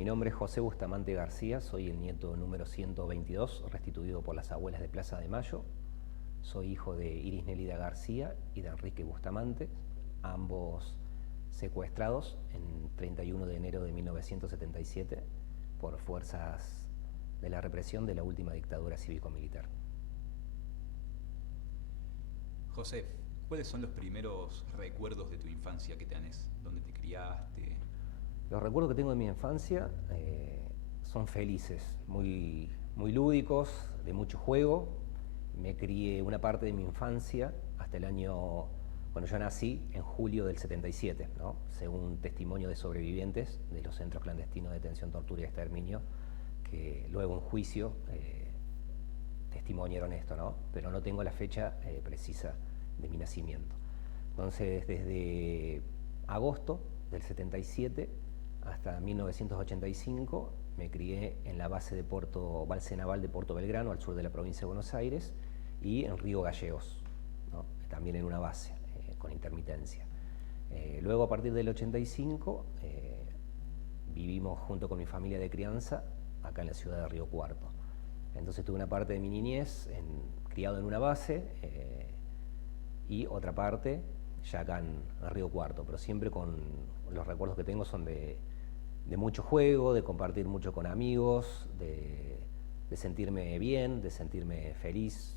Mi nombre es José Bustamante García, soy el nieto número 122, restituido por las abuelas de Plaza de Mayo. Soy hijo de Iris Nélida García y de Enrique Bustamante, ambos secuestrados en 31 de enero de 1977 por fuerzas de la represión de la última dictadura cívico-militar. José, ¿cuáles son los primeros recuerdos de tu infancia que tenés? ¿Dónde te criaste? Los recuerdos que tengo de mi infancia son felices, muy lúdicos, de mucho juego. Me crié una parte de mi infancia hasta el año, cuando yo nací, en julio del 77, ¿no? Según testimonio de sobrevivientes de los centros clandestinos de detención, tortura y exterminio, que luego en juicio testimoniaron esto, ¿no? Pero no tengo la fecha precisa de mi nacimiento. Entonces, desde agosto del 77 hasta 1985 me crié en la base naval de Puerto Belgrano, al sur de la provincia de Buenos Aires, y en Río Gallegos, ¿no? También en una base, con intermitencia. Luego, a partir del 85, vivimos junto con mi familia de crianza acá en la ciudad de Río Cuarto. Entonces tuve una parte de mi niñez criado en una base y otra parte ya acá en Río Cuarto, pero siempre con los recuerdos que tengo son de mucho juego, de compartir mucho con amigos, de sentirme bien, de sentirme feliz.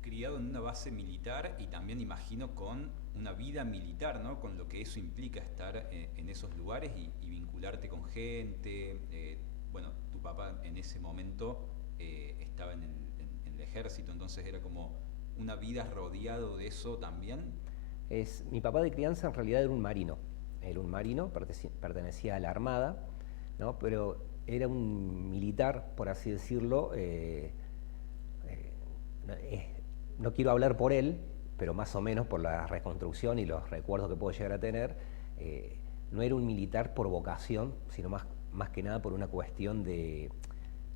Criado en una base militar y también imagino con una vida militar, ¿no? Con lo que eso implica estar en esos lugares y vincularte con gente. Bueno, tu papá en ese momento estaba en el ejército, entonces era como una vida rodeado de eso también. Mi papá de crianza en realidad era un marino, pertenecía a la Armada, ¿no? Pero era un militar, por así decirlo. No quiero hablar por él, pero más o menos por la reconstrucción y los recuerdos que puedo llegar a tener, no era un militar por vocación, sino más que nada por una cuestión de,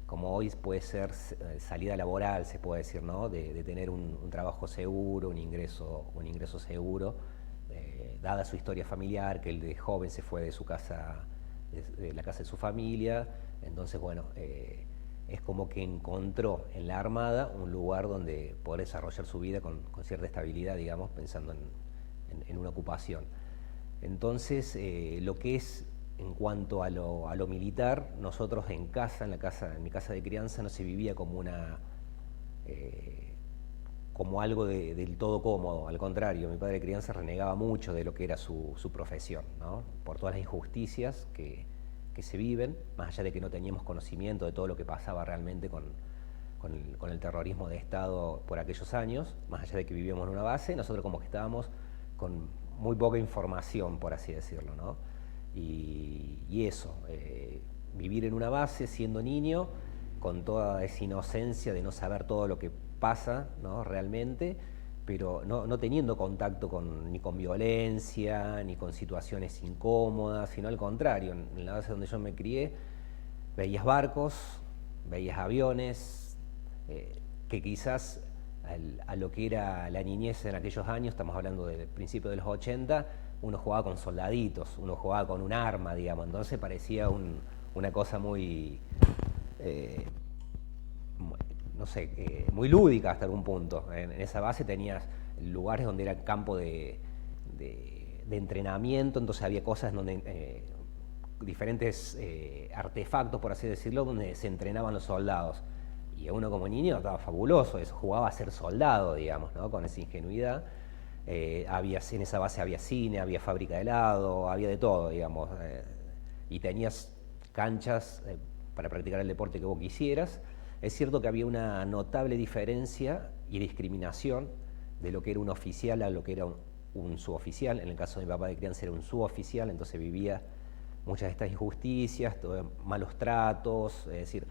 como hoy puede ser salida laboral, se puede decir, ¿no? De tener un trabajo seguro, un ingreso seguro, dada su historia familiar, que él de joven se fue de su casa, de la casa de su familia. Entonces, bueno, es como que encontró en la Armada un lugar donde poder desarrollar su vida con cierta estabilidad, digamos, pensando en una ocupación. Entonces, lo que es en cuanto a lo militar, nosotros en mi casa de crianza, no se vivía como como algo del todo cómodo. Al contrario, mi padre de crianza renegaba mucho de lo que era su profesión, ¿no? Por todas las injusticias que se viven, más allá de que no teníamos conocimiento de todo lo que pasaba realmente con el terrorismo de Estado por aquellos años, más allá de que vivíamos en una base, nosotros como que estábamos con muy poca información, por así decirlo, ¿no? Y eso, vivir en una base siendo niño, con toda esa inocencia de no saber todo lo que pasa, ¿no? Realmente, pero no teniendo contacto ni con violencia, ni con situaciones incómodas, sino al contrario. En la base donde yo me crié, veías barcos, veías aviones, que quizás a lo que era la niñez en aquellos años, estamos hablando del principio de los 80, uno jugaba con soldaditos, uno jugaba con un arma, digamos, entonces parecía una cosa muy... no sé, muy lúdica hasta algún punto. En esa base tenías lugares donde era campo de entrenamiento, entonces había cosas donde diferentes artefactos, por así decirlo, donde se entrenaban los soldados. Y uno como niño estaba fabuloso, eso, jugaba a ser soldado, digamos, ¿no? Con esa ingenuidad. En esa base había cine, había fábrica de helado, había de todo, digamos. Y tenías canchas para practicar el deporte que vos quisieras. Es cierto que había una notable diferencia y discriminación de lo que era un oficial a lo que era un suboficial. En el caso de mi papá de crianza era un suboficial, entonces vivía muchas de estas injusticias, malos tratos, es decir,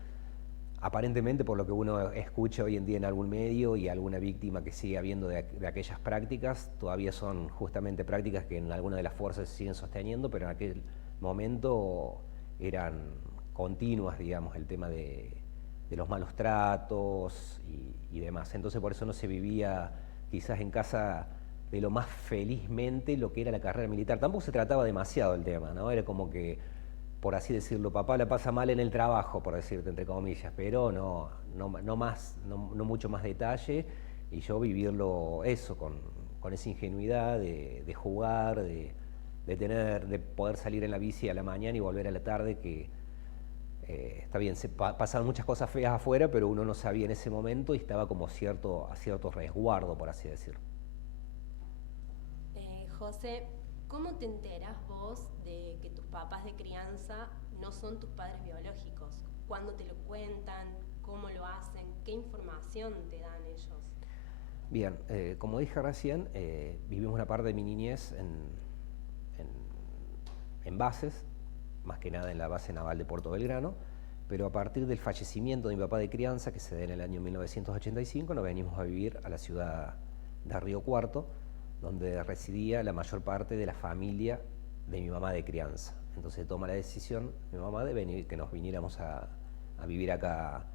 aparentemente por lo que uno escucha hoy en día en algún medio y alguna víctima que sigue habiendo de aquellas prácticas, todavía son justamente prácticas que en alguna de las fuerzas se siguen sosteniendo, pero en aquel momento eran continuas, digamos, el tema de los malos tratos y demás. Entonces por eso no se vivía quizás en casa de lo más felizmente lo que era la carrera militar. Tampoco se trataba demasiado el tema, ¿no? Era como que por así decirlo, papá la pasa mal en el trabajo, por decirte entre comillas, pero no mucho más detalle, y yo vivirlo eso, con esa ingenuidad de jugar, de poder salir en la bici a la mañana y volver a la tarde, que está bien, pasaban muchas cosas feas afuera, pero uno no sabía en ese momento y estaba como a cierto resguardo, por así decirlo. José, ¿cómo te enteras vos de que tus papás de crianza no son tus padres biológicos? ¿Cuándo te lo cuentan? ¿Cómo lo hacen? ¿Qué información te dan ellos? Bien, como dije recién, vivimos una parte de mi niñez en bases, más que nada en la base naval de Puerto Belgrano, pero a partir del fallecimiento de mi papá de crianza, que se da en el año 1985, nos venimos a vivir a la ciudad de Río Cuarto, donde residía la mayor parte de la familia de mi mamá de crianza. Entonces toma la decisión mi mamá de que nos viniéramos a vivir acá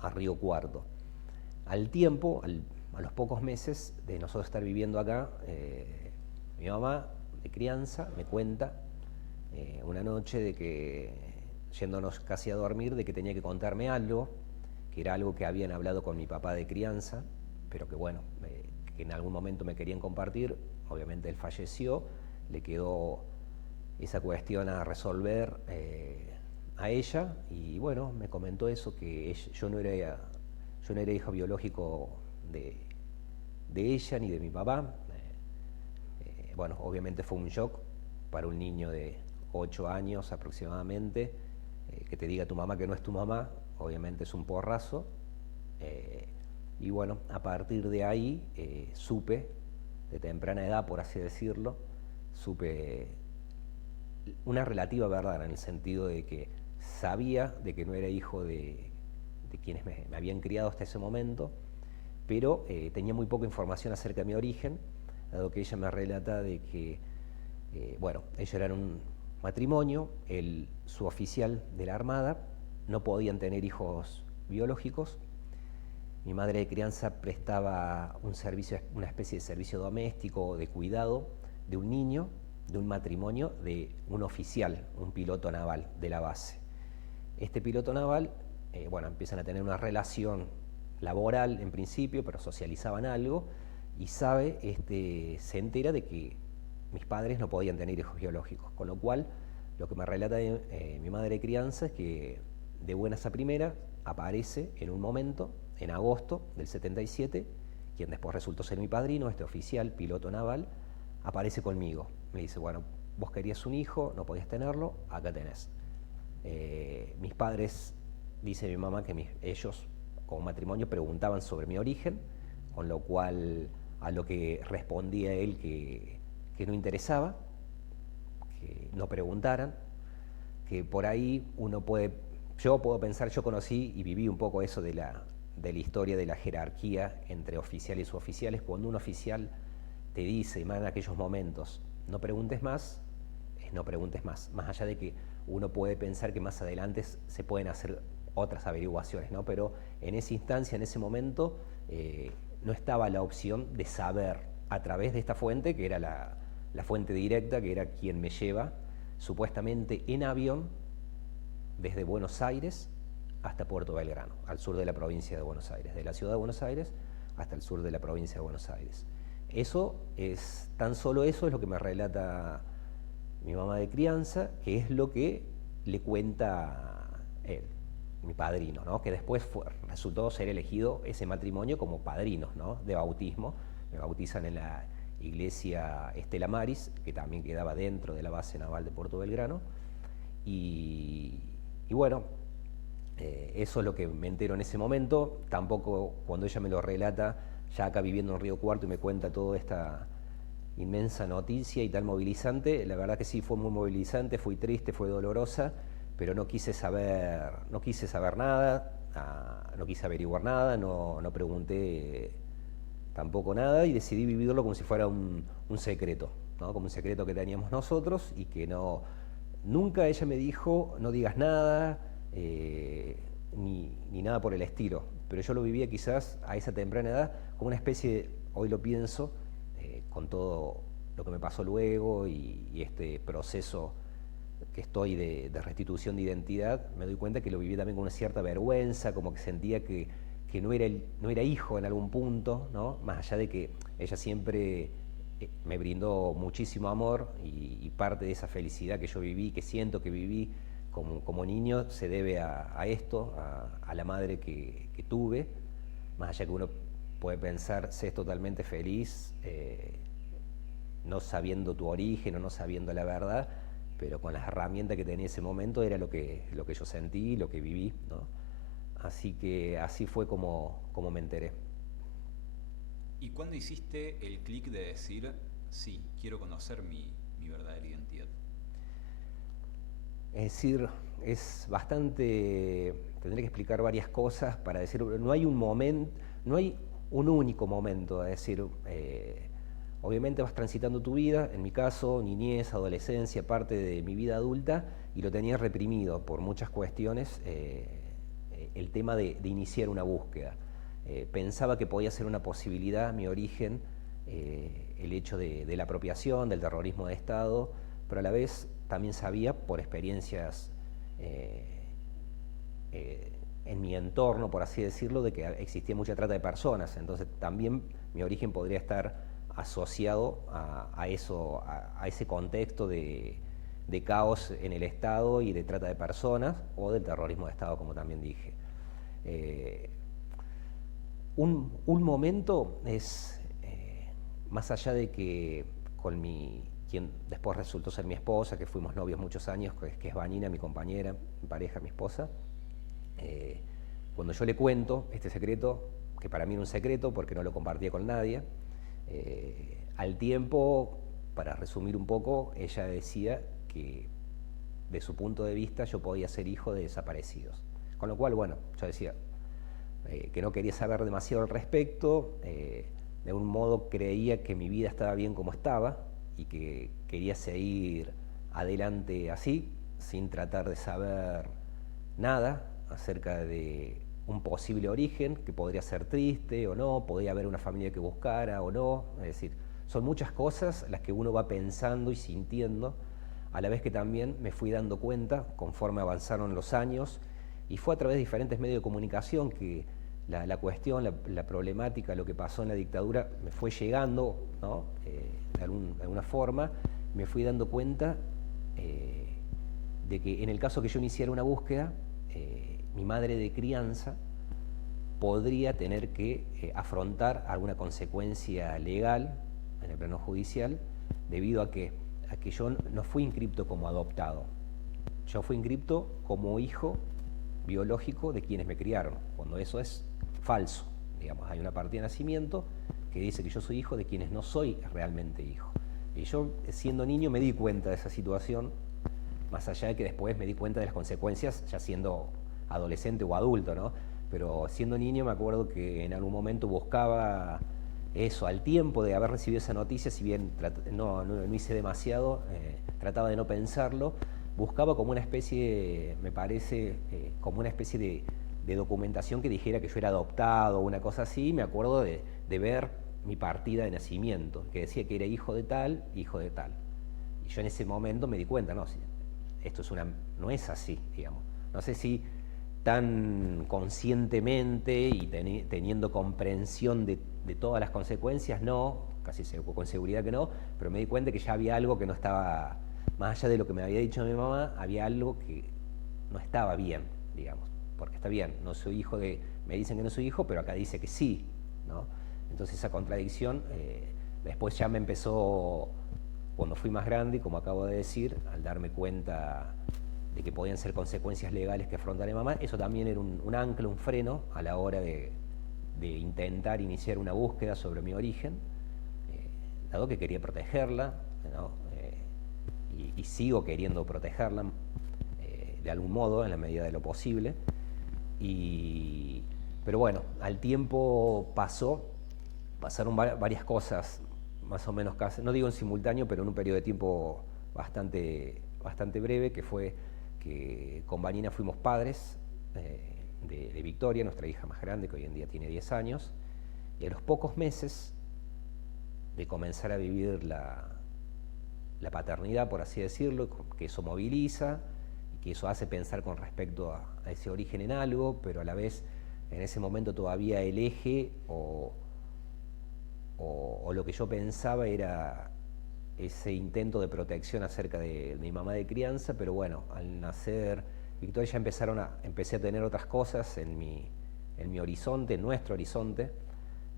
a Río Cuarto. Al tiempo, a los pocos meses de nosotros estar viviendo acá, mi mamá de crianza me cuenta una noche de que, yéndonos casi a dormir, de que tenía que contarme algo, que era algo que habían hablado con mi papá de crianza, pero que bueno, que en algún momento me querían compartir. Obviamente él falleció, le quedó esa cuestión a resolver a ella, y bueno, me comentó eso, que yo no era hijo biológico de ella ni de mi papá. Bueno, obviamente fue un shock para un niño de 8 años aproximadamente, que te diga tu mamá que no es tu mamá, obviamente es un porrazo. Y bueno, a partir de ahí supe, de temprana edad, por así decirlo, supe una relativa verdad, en el sentido de que sabía de que no era hijo de quienes me habían criado hasta ese momento, pero tenía muy poca información acerca de mi origen, dado que ella me relata de que, bueno, ellos eran un matrimonio, su oficial de la Armada, no podían tener hijos biológicos. Mi madre de crianza prestaba un servicio, una especie de servicio doméstico, de cuidado de un niño, de un matrimonio de un oficial, un piloto naval de la base. Este piloto naval, bueno, empiezan a tener una relación laboral en principio, pero socializaban algo, y se entera de que mis padres no podían tener hijos biológicos, con lo cual lo que me relata mi madre de crianza es que de buenas a primeras aparece en un momento, en agosto del 77, quien después resultó ser mi padrino, este oficial, piloto naval, aparece conmigo. Me dice, bueno, vos querías un hijo, no podías tenerlo, acá tenés. Mis padres, dice mi mamá, que ellos como matrimonio preguntaban sobre mi origen, con lo cual a lo que respondía él que no interesaba, que no preguntaran, que por ahí yo puedo pensar, yo conocí y viví un poco eso de la historia de la jerarquía entre oficiales y suboficiales. Cuando un oficial te dice, más en aquellos momentos, no preguntes más, no preguntes más allá de que uno puede pensar que más adelante se pueden hacer otras averiguaciones, ¿no? Pero en esa instancia, en ese momento, no estaba la opción de saber a través de esta fuente, que era la fuente directa, que era quien me lleva supuestamente en avión desde Buenos Aires hasta Puerto Belgrano, al sur de la provincia de Buenos Aires, de la ciudad de Buenos Aires hasta el sur de la provincia de Buenos Aires. Tan solo eso es lo que me relata mi mamá de crianza, que es lo que le cuenta él, mi padrino, ¿no? Que después resultó ser elegido ese matrimonio como padrinos, ¿no? De bautismo. Me bautizan en la iglesia Estela Maris, que también quedaba dentro de la base naval de Puerto Belgrano. Y bueno, eso es lo que me entero en ese momento. Tampoco, cuando ella me lo relata, ya acá viviendo en Río Cuarto, y me cuenta toda esta inmensa noticia y tan movilizante, la verdad que sí fue muy movilizante, fue triste, fue dolorosa, pero no quise saber nada, no quise averiguar nada, no pregunté tampoco nada, y decidí vivirlo como si fuera un secreto, ¿no? Como un secreto que teníamos nosotros, y que nunca ella me dijo, no digas nada, ni nada por el estilo, pero yo lo vivía quizás a esa temprana edad como una especie de, hoy lo pienso, con todo lo que me pasó luego y este proceso que estoy de restitución de identidad, me doy cuenta que lo viví también con una cierta vergüenza, como que sentía que no era hijo en algún punto, ¿no? Más allá de que ella siempre me brindó muchísimo amor y parte de esa felicidad que yo viví, que siento que viví como niño, se debe a esto, a la madre que tuve, más allá que uno puede pensar, sé totalmente feliz, no sabiendo tu origen o no sabiendo la verdad, pero con las herramientas que tenía en ese momento era lo que yo sentí, lo que viví, ¿no? Así que así fue como me enteré. ¿Y cuándo hiciste el clic de decir, sí, quiero conocer mi verdadera identidad? Es decir, es bastante, tendré que explicar varias cosas para decir, no hay un momento, no hay un único momento, es decir, obviamente vas transitando tu vida, en mi caso, niñez, adolescencia, parte de mi vida adulta, y lo tenía reprimido por muchas cuestiones, el tema de iniciar una búsqueda. Pensaba que podía ser una posibilidad mi origen, el hecho de la apropiación, del terrorismo de Estado, pero a la vez también sabía por experiencias en mi entorno, por así decirlo, de que existía mucha trata de personas, entonces también mi origen podría estar asociado a eso, a ese contexto de caos en el Estado y de trata de personas o del terrorismo de Estado, como también dije. Un momento es, más allá de que con quien después resultó ser mi esposa, que fuimos novios muchos años, que es Vanina, mi compañera, mi pareja, mi esposa, cuando yo le cuento este secreto, que para mí era un secreto porque no lo compartía con nadie, al tiempo, para resumir un poco, ella decía que de su punto de vista yo podía ser hijo de desaparecidos. Con lo cual, bueno, yo decía que no quería saber demasiado al respecto, de algún modo creía que mi vida estaba bien como estaba y que quería seguir adelante así, sin tratar de saber nada acerca de un posible origen, que podría ser triste o no, podría haber una familia que buscara o no, es decir, son muchas cosas las que uno va pensando y sintiendo, a la vez que también me fui dando cuenta conforme avanzaron los años, y fue a través de diferentes medios de comunicación que la cuestión, la problemática, lo que pasó en la dictadura me fue llegando, ¿no? De alguna forma, me fui dando cuenta de que en el caso que yo iniciara una búsqueda, mi madre de crianza podría tener que afrontar alguna consecuencia legal en el plano judicial, debido a que yo no fui inscripto como adoptado, yo fui inscripto como hijo biológico de quienes me criaron, cuando eso es falso. Digamos, hay una partida de nacimiento que dice que yo soy hijo de quienes no soy realmente hijo. Y yo, siendo niño, me di cuenta de esa situación, más allá de que después me di cuenta de las consecuencias ya siendo adolescente o adulto, ¿no? Pero siendo niño me acuerdo que en algún momento buscaba eso, al tiempo de haber recibido esa noticia, si bien no hice demasiado, trataba de no pensarlo, buscaba como una especie, me parece, como una especie de documentación que dijera que yo era adoptado o una cosa así. Me acuerdo de ver mi partida de nacimiento, que decía que era hijo de tal, hijo de tal. Y yo en ese momento me di cuenta, no, esto no es así, digamos. No sé si tan conscientemente y teniendo comprensión de todas las consecuencias, no, casi con seguridad que no, pero me di cuenta que ya había algo que no estaba, más allá de lo que me había dicho mi mamá, había algo que no estaba bien, digamos, porque está bien, no soy hijo me dicen que no soy hijo, pero acá dice que sí, ¿no? Entonces esa contradicción, después ya me empezó, cuando fui más grande, como acabo de decir, al darme cuenta de que podían ser consecuencias legales que afrontar mi mamá, eso también era un ancla, un freno a la hora de intentar iniciar una búsqueda sobre mi origen, dado que quería protegerla, ¿no? Y sigo queriendo protegerla de algún modo, en la medida de lo posible. Pero bueno, al tiempo pasaron varias cosas, más o menos casi, no digo en simultáneo, pero en un periodo de tiempo bastante breve, que fue que con Vanina fuimos padres de Victoria, nuestra hija más grande, que hoy en día tiene 10 años, y a los pocos meses de comenzar a vivir la paternidad, por así decirlo, que eso moviliza, y que eso hace pensar con respecto a ese origen en algo, pero a la vez en ese momento todavía el eje o lo que yo pensaba era ese intento de protección acerca de mi mamá de crianza, pero bueno, al nacer Victoria ya empecé a tener otras cosas en mi horizonte, en nuestro horizonte,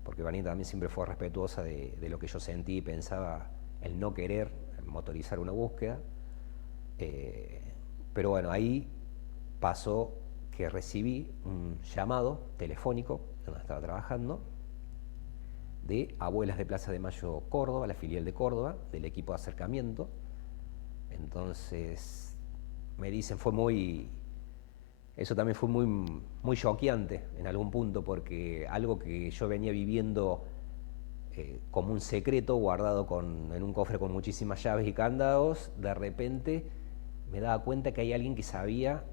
porque Vanita también siempre fue respetuosa de lo que yo sentí y pensaba, el no querer motorizar una búsqueda. Pero bueno, ahí pasó que recibí un llamado telefónico donde estaba trabajando de Abuelas de Plaza de Mayo Córdoba, la filial de Córdoba, del equipo de acercamiento. Entonces me dicen, eso también fue muy choqueante en algún punto, porque algo que yo venía viviendo como un secreto guardado en un cofre con muchísimas llaves y candados, de repente me daba cuenta que hay alguien que sabía,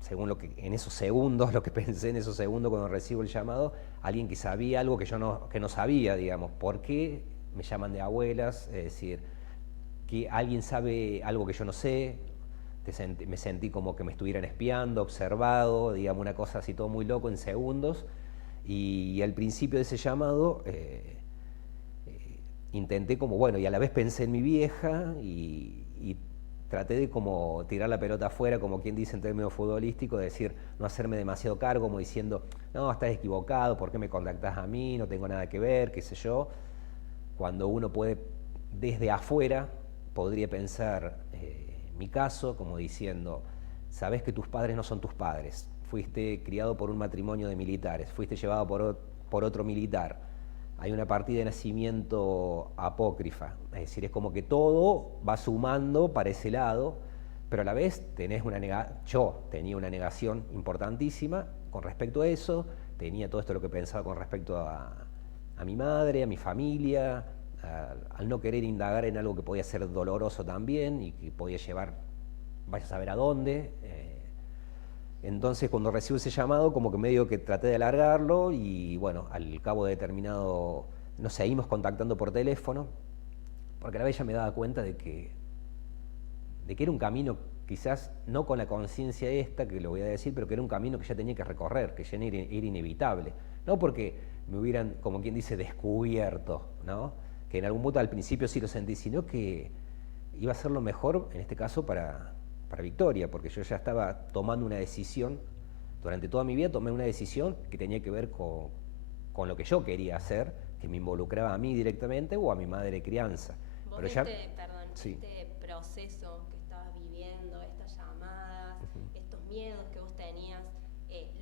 según en esos segundos, lo que pensé en esos segundos cuando recibo el llamado, alguien que sabía algo que yo no sabía, digamos. ¿Por qué me llaman de abuelas? Es decir, que alguien sabe algo que yo no sé. Me sentí como que me estuvieran espiando, observado, digamos, una cosa así todo muy loco en segundos. Y al principio de ese llamado intenté como, bueno, y a la vez pensé en mi vieja y traté de como tirar la pelota afuera, como quien dice en términos futbolísticos, decir, no hacerme demasiado cargo, como diciendo, no, estás equivocado, ¿por qué me contactás a mí? No tengo nada que ver, qué sé yo. Cuando uno puede, desde afuera, podría pensar mi caso como diciendo, sabés que tus padres no son tus padres, fuiste criado por un matrimonio de militares, fuiste llevado por otro militar, hay una partida de nacimiento apócrifa, es decir, es como que todo va sumando para ese lado, pero a la vez yo tenía una negación importantísima con respecto a eso, tenía todo esto lo que pensaba con respecto a mi madre, a mi familia, al no querer indagar en algo que podía ser doloroso también y que podía llevar, vaya a saber a dónde. Entonces cuando recibo ese llamado como que medio que traté de alargarlo y bueno, al cabo de determinado, nos seguimos contactando por teléfono, porque a la vez ya me daba cuenta de que era un camino quizás no con la conciencia esta, que lo voy a decir, pero que era un camino que ya tenía que recorrer, que ya era inevitable. No porque me hubieran, como quien dice, descubierto, ¿no? Que en algún punto al principio sí lo sentí, sino que iba a ser lo mejor, en este caso, para Victoria, porque yo ya estaba tomando una decisión, durante toda mi vida tomé una decisión que tenía que ver con lo que yo quería hacer, que me involucraba a mí directamente o a mi madre de crianza. Vos pero sí. Este proceso que estabas viviendo, estas llamadas, estos miedos que vos tenías,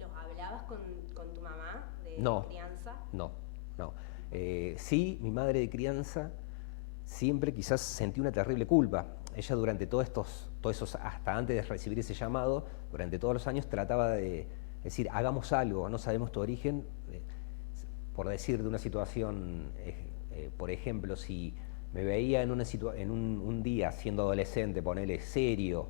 ¿los hablabas con tu mamá de crianza? No. Sí, mi madre de crianza siempre quizás sentí una terrible culpa. Ella durante todos esos, hasta antes de recibir ese llamado, durante todos los años trataba de decir, hagamos algo, no sabemos tu origen. Por decir de una situación, por ejemplo, si me veía en un día siendo adolescente, ponele serio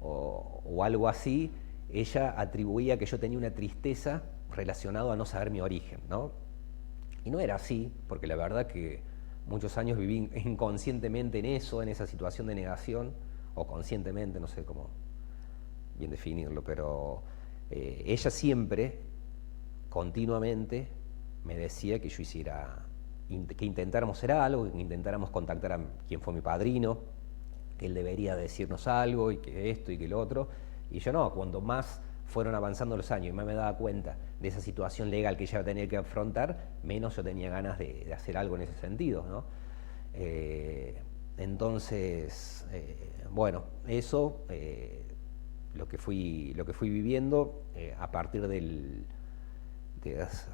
o algo así, ella atribuía que yo tenía una tristeza relacionada a no saber mi origen, ¿no? Y no era así, porque la verdad que muchos años viví inconscientemente en eso, en esa situación de negación, o conscientemente, no sé cómo bien definirlo, pero ella siempre, continuamente, me decía que yo que intentáramos hacer algo, que intentáramos contactar a quien fue mi padrino, que él debería decirnos algo, y que esto y que lo otro, y yo no, cuando más fueron avanzando los años y más me daba cuenta de esa situación legal que ella tenía que afrontar, menos yo tenía ganas de hacer algo en ese sentido, ¿no? Entonces, bueno, eso, lo que fui viviendo a partir de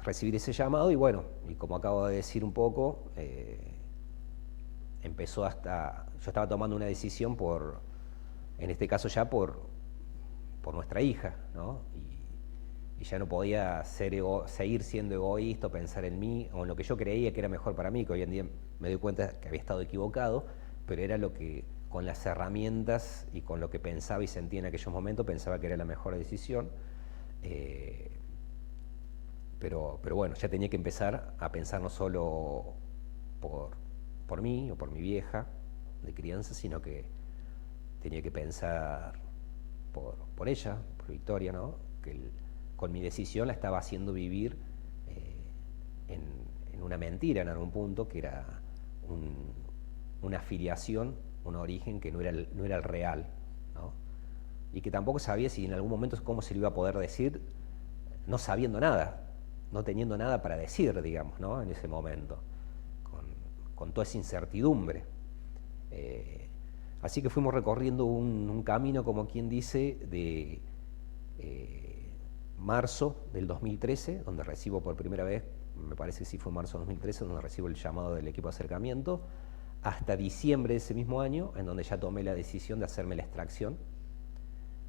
recibir ese llamado, y bueno, y como acabo de decir un poco, yo estaba tomando una decisión en este caso ya por nuestra hija, ¿no? Y ya no podía seguir siendo egoísta, pensar en mí, o en lo que yo creía que era mejor para mí, que hoy en día me doy cuenta que había estado equivocado, pero era lo que, con las herramientas y con lo que pensaba y sentía en aquellos momentos, pensaba que era la mejor decisión. Pero bueno, ya tenía que empezar a pensar no solo por mí o por mi vieja, de crianza, sino que tenía que pensar por ella, por Victoria, ¿no? Con mi decisión la estaba haciendo vivir en una mentira en algún punto, que era una afiliación, un origen que no era el real, ¿no? Y que tampoco sabía si en algún momento cómo se lo iba a poder decir, no sabiendo nada, no teniendo nada para decir, digamos, ¿no? En ese momento, con toda esa incertidumbre. Así que fuimos recorriendo un camino, como quien dice, de marzo del 2013, donde recibo por primera vez, me parece que sí fue marzo del 2013, donde recibo el llamado del equipo de acercamiento, hasta diciembre de ese mismo año, en donde ya tomé la decisión de hacerme la extracción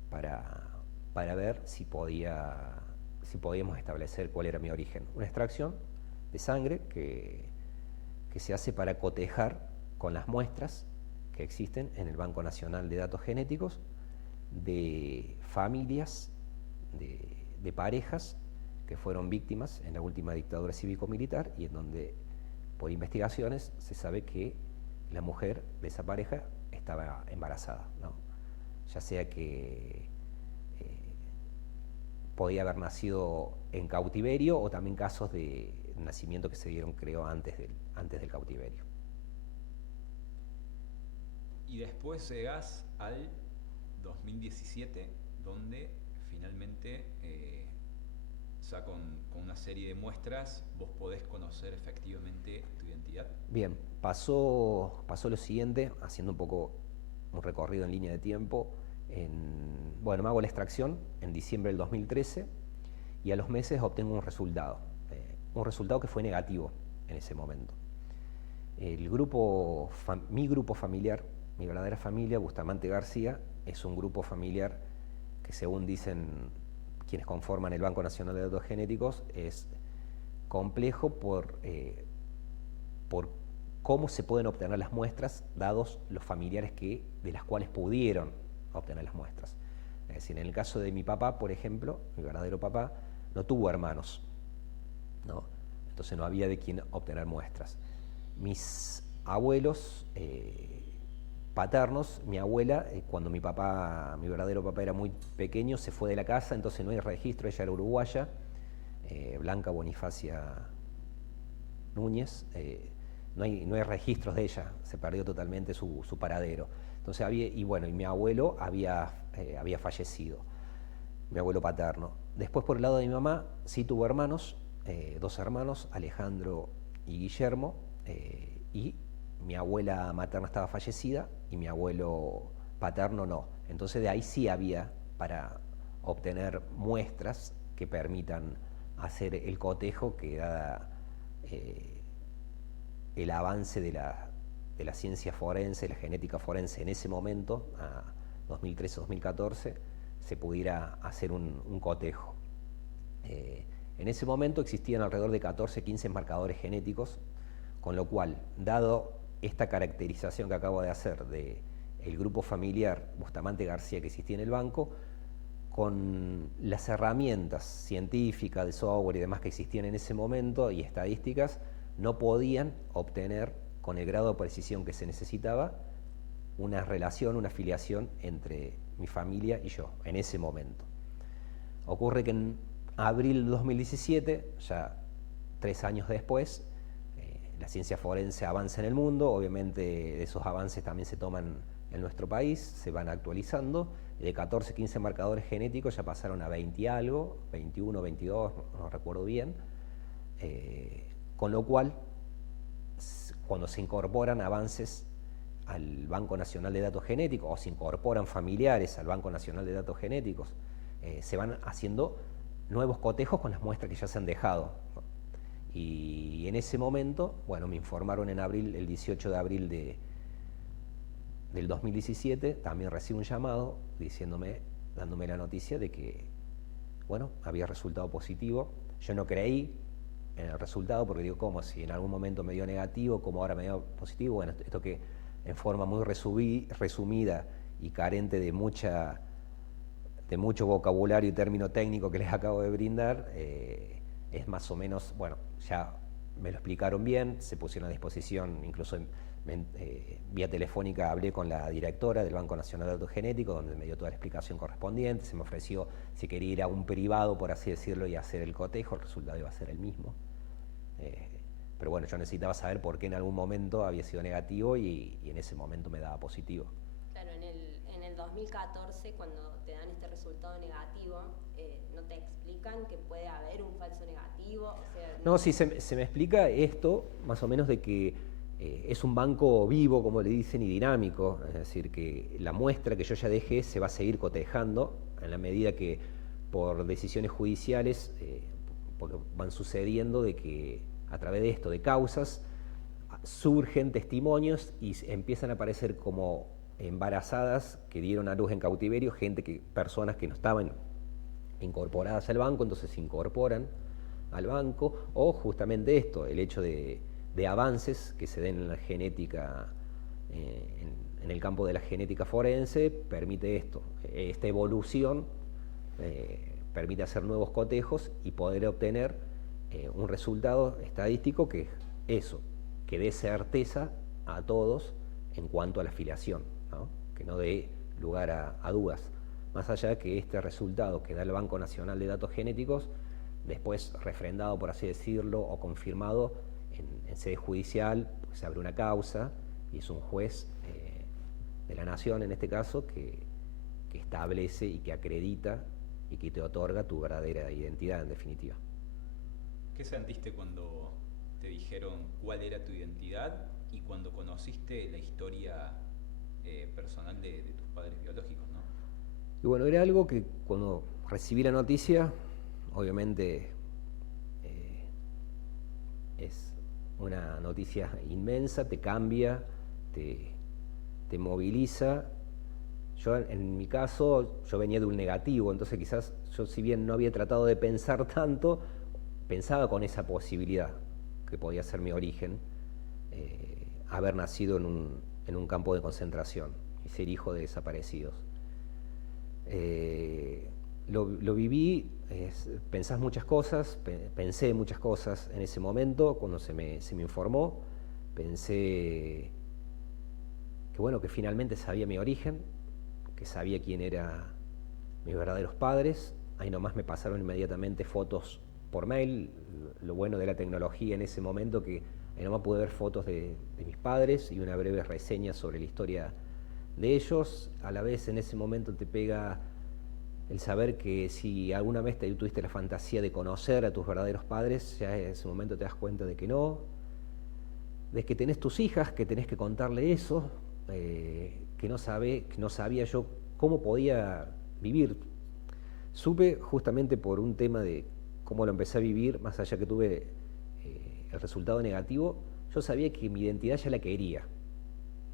para ver si podíamos establecer cuál era mi origen. Una extracción de sangre que se hace para cotejar con las muestras que existen en el Banco Nacional de Datos Genéticos de familias, de parejas que fueron víctimas en la última dictadura cívico-militar, y en donde por investigaciones se sabe que la mujer de esa pareja estaba embarazada, ¿no? Ya sea que podía haber nacido en cautiverio, o también casos de nacimiento que se dieron, creo, antes del cautiverio. Y después llegás al 2017, donde finalmente ya con una serie de muestras vos podés conocer efectivamente tu identidad. Bien, pasó lo siguiente, haciendo un poco un recorrido en línea de tiempo. Bueno, me hago la extracción en diciembre del 2013 y a los meses obtengo un resultado que fue negativo en ese momento. Mi grupo familiar, mi verdadera familia, Bustamante García, es un grupo familiar que, según dicen quienes conforman el Banco Nacional de Datos Genéticos, es complejo por cómo se pueden obtener las muestras, dados los familiares de las cuales pudieron obtener las muestras. Es decir, en el caso de mi papá, por ejemplo, mi verdadero papá, no tuvo hermanos, ¿no? Entonces no había de quién obtener muestras. Mis abuelos paternos, mi abuela, cuando mi verdadero papá era muy pequeño, se fue de la casa, entonces no hay registro, ella era uruguaya, Blanca Bonifacia Núñez, no hay registros de ella, se perdió totalmente su paradero. Entonces y mi abuelo había fallecido, mi abuelo paterno. Después, por el lado de mi mamá, sí tuvo hermanos, 2 hermanos, Alejandro y Guillermo, y mi abuela materna estaba fallecida y mi abuelo paterno no. Entonces de ahí sí había para obtener muestras que permitan hacer el cotejo que da el avance de la ciencia forense, la genética forense en ese momento, a 2013-2014, se pudiera hacer un cotejo. En ese momento existían alrededor de 14-15 marcadores genéticos, con lo cual, dado esta caracterización que acabo de hacer del grupo familiar Bustamante García que existía en el banco, con las herramientas científicas de software y demás que existían en ese momento y estadísticas, no podían obtener con el grado de precisión que se necesitaba una relación, una afiliación entre mi familia y yo en ese momento. Ocurre que en abril de 2017, ya 3 años después, la ciencia forense avanza en el mundo, obviamente de esos avances también se toman en nuestro país, se van actualizando, y de 14, 15 marcadores genéticos ya pasaron a 20 y algo, 21, 22, no recuerdo bien, con lo cual, cuando se incorporan avances al Banco Nacional de Datos Genéticos, o se incorporan familiares al Banco Nacional de Datos Genéticos, se van haciendo nuevos cotejos con las muestras que ya se han dejado, ¿no? Y en ese momento, bueno, me informaron en abril, el 18 de abril del 2017, también recibo un llamado dándome la noticia de que, bueno, había resultado positivo. Yo no creí en el resultado porque digo, ¿cómo? Si en algún momento me dio negativo, ¿cómo ahora me dio positivo? Bueno, esto que en forma muy resumida y carente de mucho vocabulario y término técnico que les acabo de brindar, es más o menos, bueno, ya me lo explicaron bien, se pusieron a disposición, incluso Vía telefónica hablé con la directora del Banco Nacional de Datos Genéticos, donde me dio toda la explicación correspondiente. Se me ofreció si quería ir a un privado, por así decirlo, y hacer el cotejo. El resultado iba a ser el mismo. Pero bueno, yo necesitaba saber por qué en algún momento había sido negativo y en ese momento me daba positivo. Claro, en el 2014, cuando te dan este resultado negativo, ¿no te explican que puede haber un falso negativo? O sea, no, sí, se me explica esto, más o menos de que es un banco vivo, como le dicen, y dinámico. Es decir, que la muestra que yo ya dejé se va a seguir cotejando en la medida que por decisiones judiciales porque van sucediendo de que a través de esto, de causas, surgen testimonios y empiezan a aparecer como embarazadas que dieron a luz en cautiverio, personas que no estaban incorporadas al banco, entonces se incorporan al banco, o justamente esto, el hecho de avances que se den en la genética, en el campo de la genética forense, permite esto, esta evolución permite hacer nuevos cotejos y poder obtener un resultado estadístico que es eso, que dé certeza a todos en cuanto a la filiación, ¿no? Que no dé lugar a dudas, más allá de que este resultado que da el Banco Nacional de Datos Genéticos, después refrendado, por así decirlo, o confirmado en sede judicial, pues se abre una causa y es un juez de la nación, en este caso, que establece y que acredita y que te otorga tu verdadera identidad, en definitiva. ¿Qué sentiste cuando te dijeron cuál era tu identidad y cuando conociste la historia personal de tus padres biológicos, ¿no? Y bueno, era algo que cuando recibí la noticia, obviamente es una noticia inmensa, te cambia, te moviliza. Yo, en mi caso, yo venía de un negativo, entonces quizás yo, si bien no había tratado de pensar tanto, pensaba con esa posibilidad que podía ser mi origen, haber nacido en un campo de concentración y ser hijo de desaparecidos. Lo viví, pensás muchas cosas, pensé muchas cosas en ese momento, cuando se me informó, pensé que bueno, que finalmente sabía mi origen, que sabía quién eran mis verdaderos padres. Ahí nomás me pasaron inmediatamente fotos por mail, lo bueno de la tecnología en ese momento, que ahí nomás pude ver fotos de mis padres y una breve reseña sobre la historia de ellos. A la vez en ese momento te pega el saber que si alguna vez tuviste la fantasía de conocer a tus verdaderos padres, ya en ese momento te das cuenta de que no, de que tenés tus hijas, que tenés que contarle eso, que no sabía yo cómo podía vivir. Supe justamente por un tema de cómo lo empecé a vivir, más allá que tuve el resultado negativo, yo sabía que mi identidad ya la quería,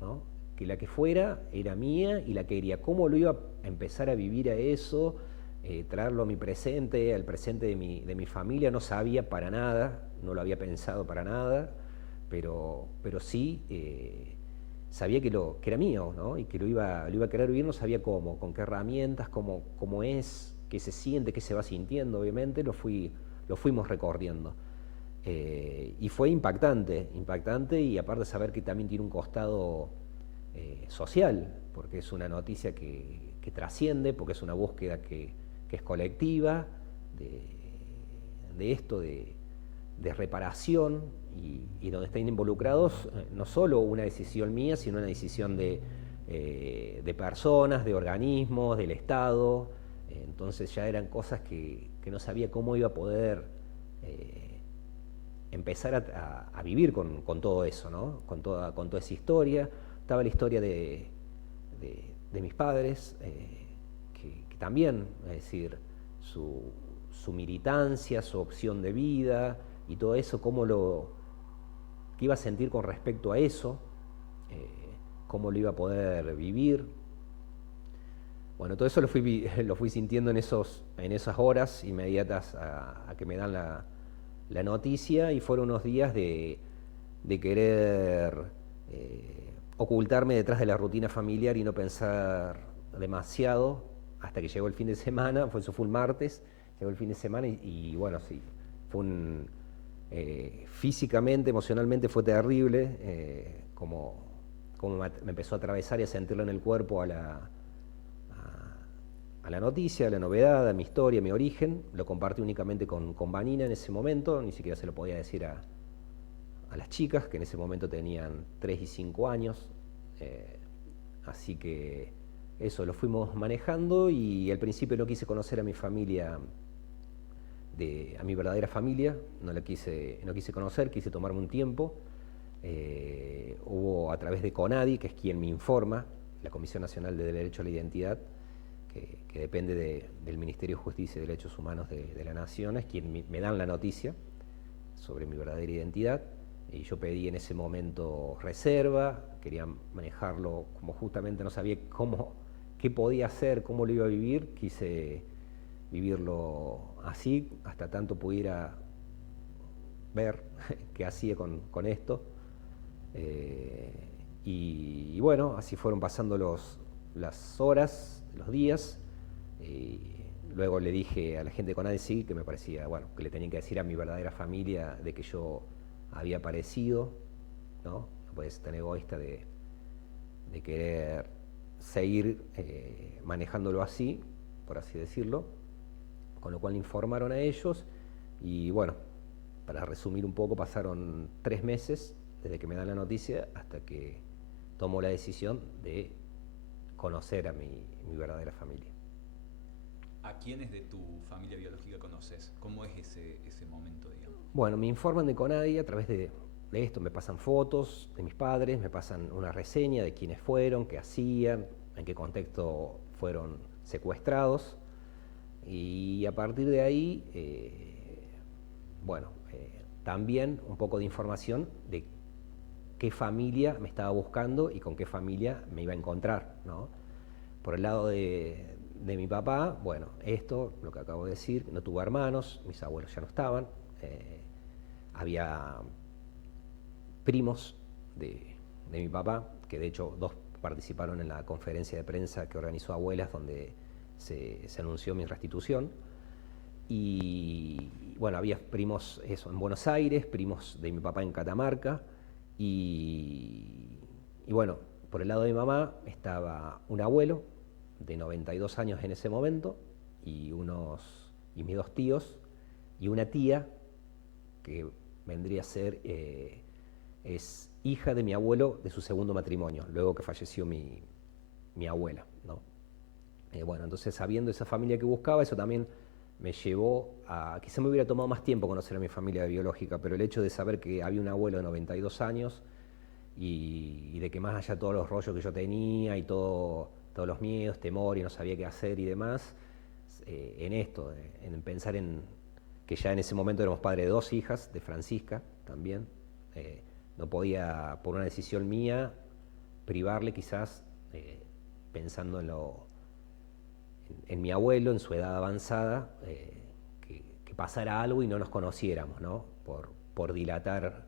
¿no? Que la que fuera era mía y la quería. ¿Cómo lo iba a empezar a vivir a eso, traerlo a mi presente, al presente de mi familia? No sabía para nada, no lo había pensado para nada, pero sí sabía que era mío, ¿no? Y que lo iba a querer vivir, no sabía cómo, con qué herramientas, cómo es, qué se siente, qué se va sintiendo. Obviamente lo fuimos recorriendo. Y fue impactante, y aparte saber que también tiene un costado social, porque es una noticia que trasciende, porque es una búsqueda que es colectiva, de esto, de reparación, y donde están involucrados no solo una decisión mía, sino una decisión de personas, de organismos, del Estado. Entonces ya eran cosas que no sabía cómo iba a poder empezar a vivir con todo eso, ¿no? Con toda esa historia. Estaba la historia de mis padres, que también, es decir, su militancia, su opción de vida y todo eso, qué iba a sentir con respecto a eso, cómo lo iba a poder vivir. Bueno, todo eso lo fui sintiendo en esas horas inmediatas a que me dan la noticia, y fueron unos días de querer ocultarme detrás de la rutina familiar y no pensar demasiado, hasta que llegó el fin de semana. Eso fue un martes, llegó el fin de semana y bueno, sí, fue físicamente, emocionalmente fue terrible, cómo me empezó a atravesar y a sentirlo en el cuerpo a la noticia, a la novedad, a mi historia, a mi origen. Lo compartí únicamente con Vanina en ese momento, ni siquiera se lo podía decir a las chicas, que en ese momento tenían 3 y 5 años. Así que eso, lo fuimos manejando y al principio no quise conocer a mi familia, a mi verdadera familia, no quise conocer, quise tomarme un tiempo. Hubo a través de CONADI, que es quien me informa, la Comisión Nacional de Derecho a la Identidad, que depende del Ministerio de Justicia y Derechos Humanos de la Nación, es quien me dan la noticia sobre mi verdadera identidad. Y yo pedí en ese momento reserva, quería manejarlo como justamente no sabía qué podía hacer, cómo lo iba a vivir, quise vivirlo así, hasta tanto pudiera ver qué hacía con esto. Y bueno, así fueron pasando las horas, los días. Luego le dije a la gente de CONADI sí, que me parecía, bueno, que le tenían que decir a mi verdadera familia de que yo había aparecido, ¿no? No puedes ser tan egoísta de querer seguir manejándolo así, por así decirlo, con lo cual informaron a ellos y bueno, para resumir un poco, pasaron 3 meses desde que me dan la noticia hasta que tomo la decisión de conocer a mi verdadera familia. ¿A quiénes de tu familia biológica conoces? ¿Cómo es ese momento, digamos? Bueno, me informan de CONADI a través de esto, me pasan fotos de mis padres, me pasan una reseña de quiénes fueron, qué hacían, en qué contexto fueron secuestrados, y a partir de ahí, también un poco de información de qué familia me estaba buscando y con qué familia me iba a encontrar, ¿no? Por el lado de mi papá, bueno, lo que acabo de decir, no tuvo hermanos, mis abuelos ya no estaban, había primos de mi papá, que de hecho 2 participaron en la conferencia de prensa que organizó Abuelas, donde se anunció mi restitución. Y bueno, había primos en Buenos Aires, primos de mi papá en Catamarca, y bueno, por el lado de mi mamá estaba un abuelo de 92 años en ese momento, y mis 2 tíos, y una tía que vendría a ser, es hija de mi abuelo de su segundo matrimonio, luego que falleció mi abuela, ¿no? Bueno, entonces sabiendo esa familia que buscaba, eso también me llevó a, quizá me hubiera tomado más tiempo conocer a mi familia biológica, pero el hecho de saber que había un abuelo de 92 años y de que más allá de todos los rollos que yo tenía y todos los miedos, temor y no sabía qué hacer y demás, en pensar en que ya en ese momento éramos padres de 2 hijas, de Francisca también, no podía, por una decisión mía, privarle quizás, pensando en mi abuelo, en su edad avanzada, que pasara algo y no nos conociéramos, ¿no? Por dilatar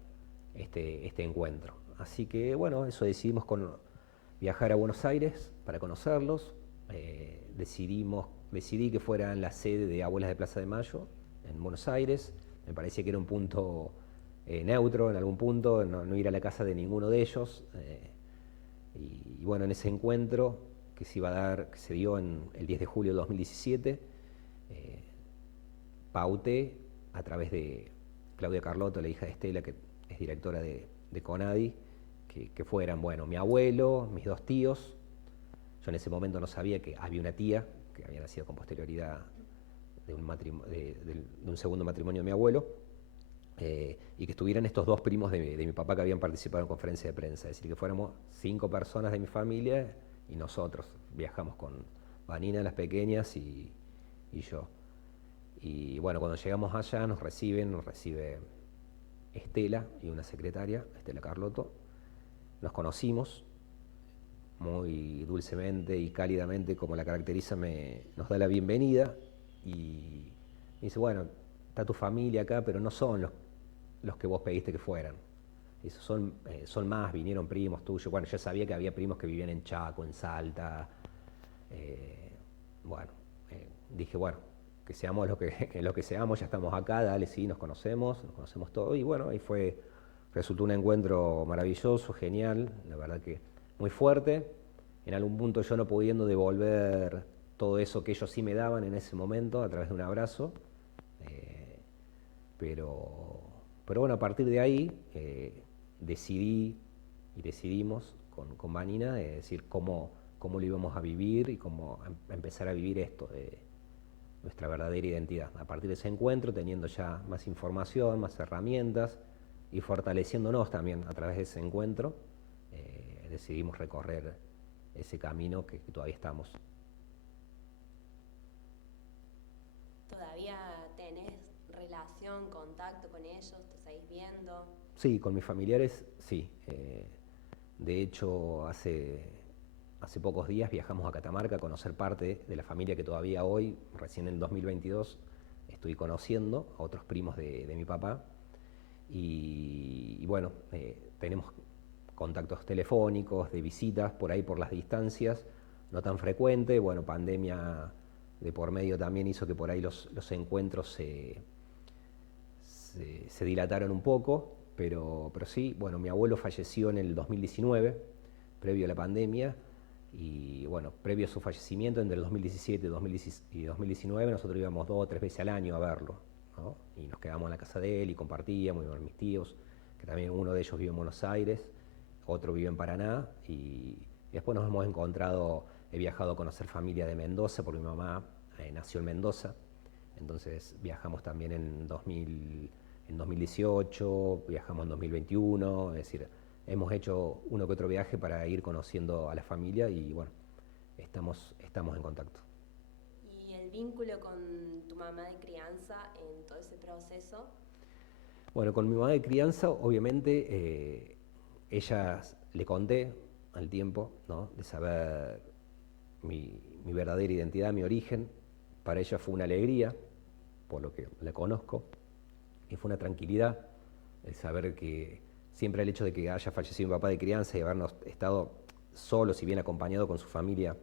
este encuentro. Así que bueno, eso decidimos viajar a Buenos Aires para conocerlos. Decidí que fuera en la sede de Abuelas de Plaza de Mayo, en Buenos Aires. Me parecía que era un punto neutro en algún punto, no ir a la casa de ninguno de ellos. Y bueno, en ese encuentro que se dio el 10 de julio de 2017, pauté a través de Claudia Carlotto, la hija de Estela, que es directora de CONADI, que fueran, bueno, mi abuelo, mis 2 tíos. Yo en ese momento no sabía que había una tía que había nacido con posterioridad de un segundo matrimonio de mi abuelo, y que estuvieran estos 2 primos de mi papá que habían participado en conferencia de prensa, es decir, que fuéramos 5 personas de mi familia y nosotros. Viajamos con Vanina, las pequeñas, y yo. Y bueno, cuando llegamos allá nos recibe Estela y una secretaria, Estela Carlotto. Nos conocimos muy dulcemente y cálidamente, como la caracteriza, nos da la bienvenida y me dice, bueno, está tu familia acá, pero no son los que vos pediste que fueran. Dice, son más, vinieron primos tuyos. Bueno, ya sabía que había primos que vivían en Chaco, en Salta. Dije, bueno, que seamos lo que seamos, ya estamos acá, dale, sí, nos conocemos todos. Y bueno, ahí fue resultó un encuentro maravilloso, genial, la verdad que muy fuerte. En algún punto yo no pudiendo devolver todo eso que ellos sí me daban en ese momento a través de un abrazo. eh, pero bueno, a partir de ahí decidí y decidimos con Vanina decir cómo lo íbamos a vivir y cómo empezar a vivir esto de nuestra verdadera identidad. A partir de ese encuentro, teniendo ya más información, más herramientas y fortaleciéndonos también a través de ese encuentro, decidimos recorrer ese camino que todavía estamos. ¿Todavía tenés relación, contacto con ellos? ¿Te seguís viendo? Sí, con mis familiares, sí. De hecho, hace pocos días viajamos a Catamarca a conocer parte de la familia que todavía hoy, recién en el 2022, estoy conociendo, a otros primos de mi papá. Y bueno, tenemos contactos telefónicos, de visitas, por ahí por las distancias, no tan frecuente. Bueno, pandemia de por medio también hizo que por ahí los encuentros se dilataron un poco, pero sí, bueno, mi abuelo falleció en el 2019, previo a la pandemia, y bueno, previo a su fallecimiento, entre el 2017 y 2019, nosotros íbamos 2 o 3 veces al año a verlo, ¿no? Y nos quedábamos en la casa de él y compartíamos, iban mis tíos, que también uno de ellos vive en Buenos Aires, otro vive en Paraná, y después nos hemos encontrado, he viajado a conocer familia de Mendoza, porque mi mamá nació en Mendoza, entonces viajamos también en 2018, viajamos en 2021, es decir, hemos hecho uno que otro viaje para ir conociendo a la familia y bueno, estamos en contacto. ¿Y el vínculo con tu mamá de crianza en todo ese proceso? Bueno, con mi mamá de crianza, obviamente, ella le conté al tiempo, ¿no?, de saber mi verdadera identidad, mi origen. Para ella fue una alegría, por lo que la conozco, y fue una tranquilidad el saber que siempre el hecho de que haya fallecido mi papá de crianza y habernos estado solos, si bien acompañado con su familia,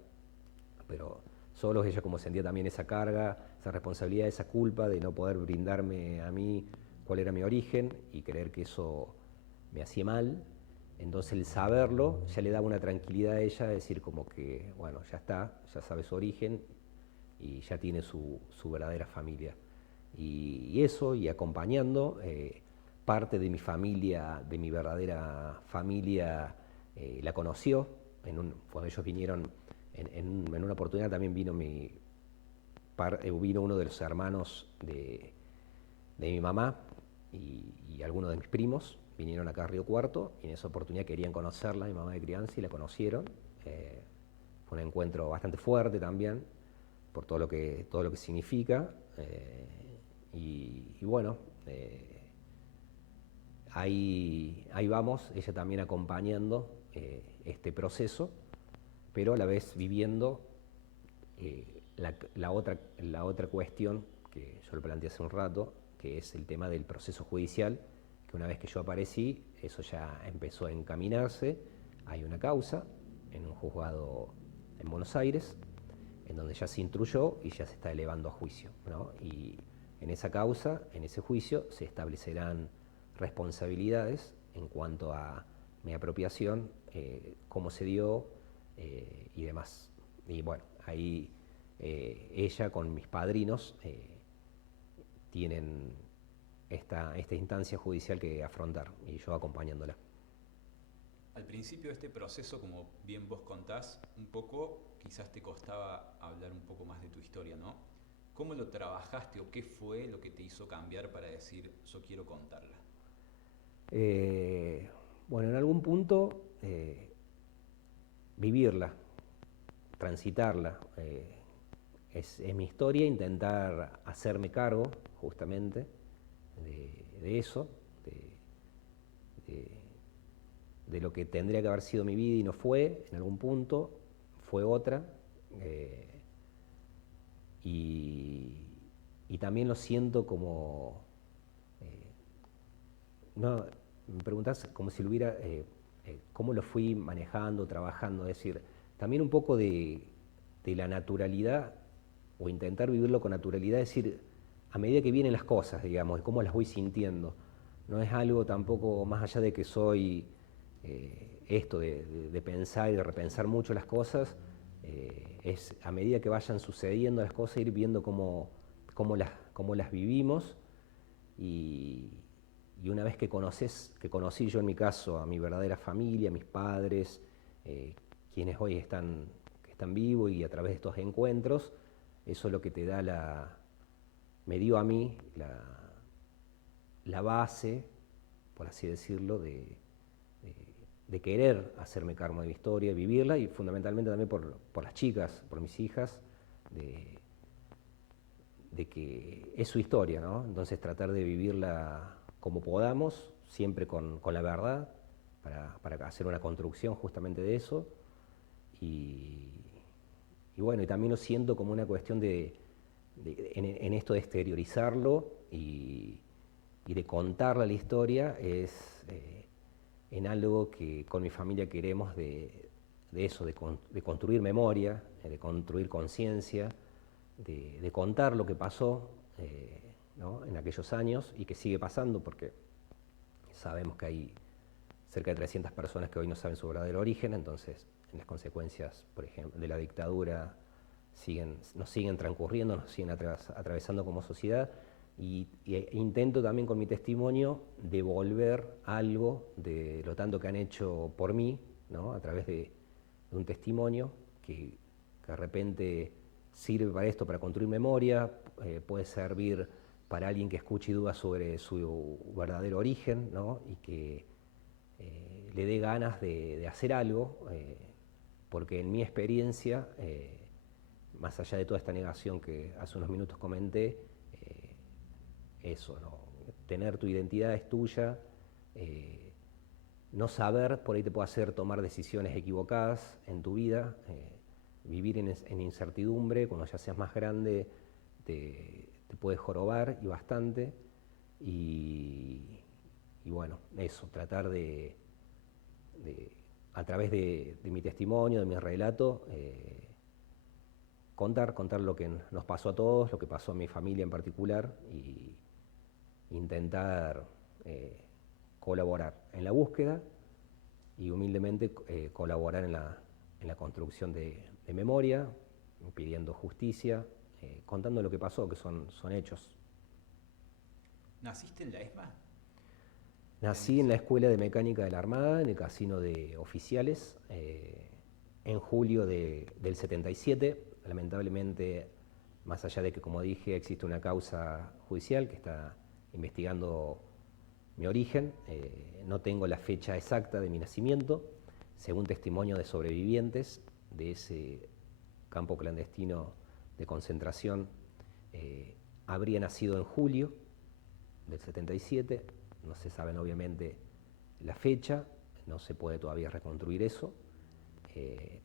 pero solos, ella como sentía también esa carga, esa responsabilidad, esa culpa de no poder brindarme a mí cuál era mi origen y creer que eso me hacía mal. Entonces el saberlo ya le daba una tranquilidad a ella, decir como que, bueno, ya está, ya sabe su origen y ya tiene su verdadera familia. Y eso, y acompañando, parte de mi familia, de mi verdadera familia, la conoció. Cuando ellos vinieron, en una oportunidad también vino uno de los hermanos de mi mamá y algunos de mis primos, vinieron acá a Río Cuarto y en esa oportunidad querían conocerla, mi mamá de crianza, y la conocieron. Fue un encuentro bastante fuerte también, por todo lo que significa. Y bueno, ahí vamos, ella también acompañando este proceso, pero a la vez viviendo la otra cuestión que yo le planteé hace un rato, que es el tema del proceso judicial, que una vez que yo aparecí, eso ya empezó a encaminarse. Hay una causa en un juzgado en Buenos Aires, en donde ya se instruyó y ya se está elevando a juicio, ¿no? Y en esa causa, en ese juicio, se establecerán responsabilidades en cuanto a mi apropiación, cómo se dio y demás. Y bueno, ahí ella con mis padrinos tienen esta instancia judicial que afrontar y yo acompañándola. Al principio de este proceso, como bien vos contás, un poco quizás te costaba hablar un poco más de tu historia, ¿no? ¿Cómo lo trabajaste o qué fue lo que te hizo cambiar para decir, yo quiero contarla? Bueno, en algún punto vivirla, transitarla, es mi historia, intentar hacerme cargo justamente de eso, de lo que tendría que haber sido mi vida y no fue, en algún punto, fue otra. Y también lo siento como, no, me preguntás como si lo hubiera, cómo lo fui manejando, trabajando, es decir, también un poco de la naturalidad, o intentar vivirlo con naturalidad, es decir, a medida que vienen las cosas, digamos, de cómo las voy sintiendo. no es algo tampoco más allá de que soy esto de pensar y de repensar mucho las cosas, es a medida que vayan sucediendo las cosas ir viendo cómo las vivimos y una vez que conocí yo en mi caso a mi verdadera familia, a mis padres, quienes hoy están vivos y a través de estos encuentros, eso es lo que te da me dio a mí la base, por así decirlo, de querer hacerme cargo de mi historia, vivirla y fundamentalmente también por las chicas, por mis hijas, de que es su historia, ¿no? Entonces tratar de vivirla como podamos, siempre con la verdad, para hacer una construcción justamente de eso. Y bueno, y también lo siento como una cuestión en esto de exteriorizarlo y de contarle la historia, es en algo que con mi familia queremos de eso, de construir memoria, de construir conciencia, de contar lo que pasó ¿no? en aquellos años y que sigue pasando, porque sabemos que hay cerca de 300 personas que hoy no saben su verdadero origen, entonces las consecuencias, por ejemplo, de la dictadura nos siguen transcurriendo, nos siguen atravesando como sociedad, y intento también con mi testimonio devolver algo de lo tanto que han hecho por mí, ¿no? A través de un testimonio que de repente sirve para esto, para construir memoria, puede servir para alguien que escuche y duda sobre su verdadero origen, ¿no? Y que le dé ganas de hacer algo, porque en mi experiencia, más allá de toda esta negación que hace unos minutos comenté, eso, ¿no? Tener tu identidad es tuya, no saber por ahí te puede hacer tomar decisiones equivocadas en tu vida, vivir en incertidumbre, cuando ya seas más grande te puede jorobar y bastante, y bueno, eso, tratar a través de mi testimonio, de mi relato, contar lo que nos pasó a todos, lo que pasó a mi familia en particular, y intentar colaborar en la búsqueda y humildemente colaborar en la construcción de memoria, pidiendo justicia, contando lo que pasó, que son hechos. ¿Naciste en la ESMA? Nací en la Escuela de Mecánica de la Armada, en el Casino de Oficiales, en julio del 77. Lamentablemente, más allá de que, como dije, existe una causa judicial que está investigando mi origen, no tengo la fecha exacta de mi nacimiento. Según testimonio de sobrevivientes de ese campo clandestino de concentración, habría nacido en julio del 77, no se sabe obviamente la fecha, no se puede todavía reconstruir eso.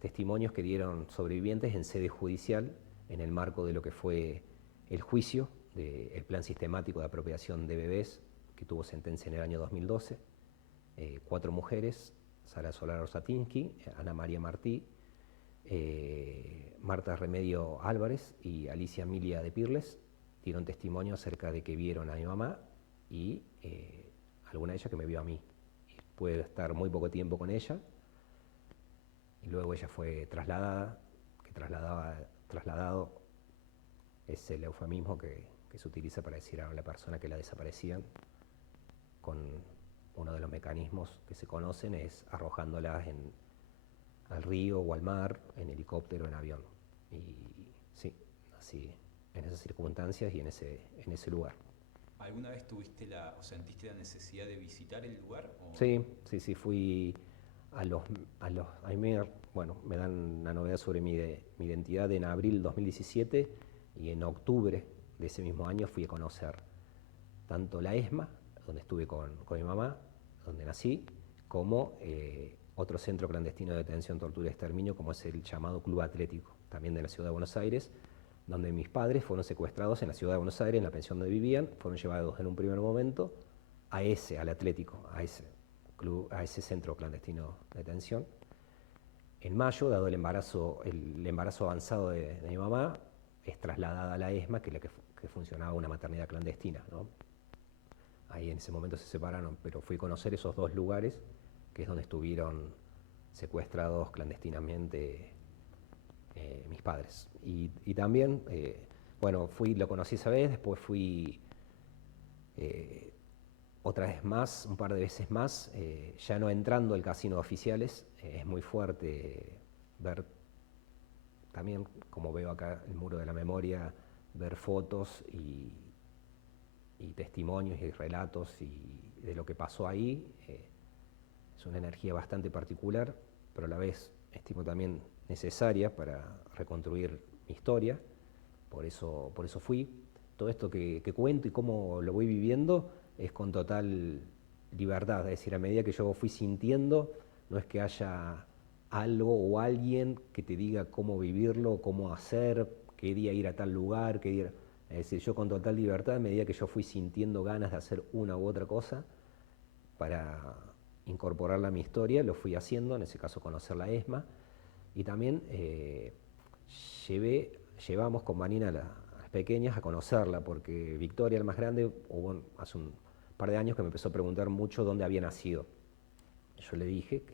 Testimonios que dieron sobrevivientes en sede judicial en el marco de lo que fue el juicio del plan sistemático de apropiación de bebés que tuvo sentencia en el año 2012. 4 mujeres, Sara Solaro Satinsky, Ana María Martí, Marta Remedio Álvarez y Alicia Emilia de Pirles, dieron testimonio acerca de que vieron a mi mamá y alguna de ellas que me vio a mí. Pude estar muy poco tiempo con ella y luego ella fue trasladada, trasladado es el eufemismo que se utiliza para decir a la persona que la desaparecían, con uno de los mecanismos que se conocen es arrojándolas al río o al mar, en helicóptero o en avión. Y sí, así, en esas circunstancias y en ese lugar. ¿Alguna vez tuviste o sentiste la necesidad de visitar el lugar? ¿O? Sí, fui a mí me dan una novedad sobre mi identidad en abril 2017 y en octubre de ese mismo año fui a conocer tanto la ESMA, donde estuve con mi mamá, donde nací, como otro centro clandestino de detención, tortura y exterminio, como es el llamado Club Atlético, también de la Ciudad de Buenos Aires, donde mis padres fueron secuestrados en la Ciudad de Buenos Aires, en la pensión donde vivían, fueron llevados en un primer momento al Atlético, a ese centro clandestino de detención. En mayo, dado el embarazo avanzado de mi mamá, es trasladada a la ESMA, que es la que funcionaba una maternidad clandestina, ¿no? ahí en ese momento se separaron, pero fui a conocer esos dos lugares, que es donde estuvieron secuestrados clandestinamente mis padres. Y también, bueno, lo conocí esa vez, después fui otra vez más, un par de veces más, ya no entrando al casino de oficiales. Es muy fuerte ver también, como veo acá el muro de la memoria, ver fotos y testimonios y relatos de lo que pasó ahí. Es una energía bastante particular, pero a la vez estimo también necesaria para reconstruir mi historia. Por eso fui. Todo esto que cuento y cómo lo voy viviendo es con total libertad, es decir, a medida que yo fui sintiendo, no es que haya algo o alguien que te diga cómo vivirlo, cómo hacer, qué día ir a tal lugar, qué día... Es decir, yo con total libertad, a medida que yo fui sintiendo ganas de hacer una u otra cosa para incorporarla a mi historia, lo fui haciendo, en ese caso conocer la ESMA, y también llevamos con Vanina a las pequeñas a conocerla, porque Victoria, la más grande, hace un par de años que me empezó a preguntar mucho dónde había nacido. Yo le dije,